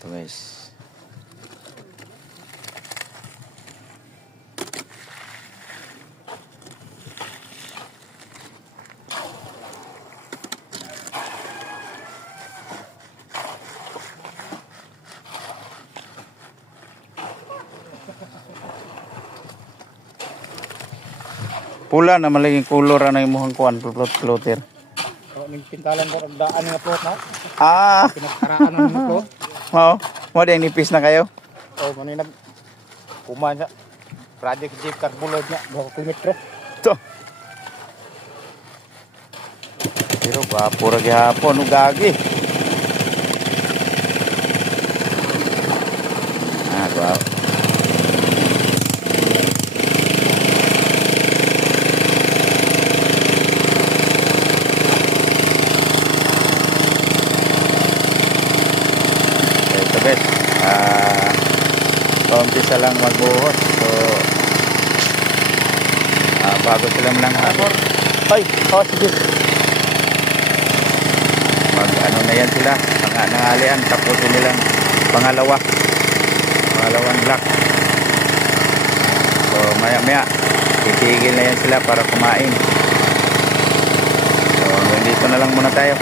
Ito guys. Pula na malaging color ang imuhang kuan floater. Ning pintalan ko ang daan nga po na. Ah, Pinagkaraan ng ko. mo din nipis na kayo. Oh, manay nag kumanya. Project J Carbulod niya, 2 metro. To. Pero gwapo ra gyapon ug gagi. Ah, gwapo. Bes, umpisa lang magbuhos. So, bago sila lang ay, sige. Mag ano na yan sila, nangalian, tapos nilang pangalawang block. So, maya titigil na yan sila para kumain. So, dito na lang muna tayo.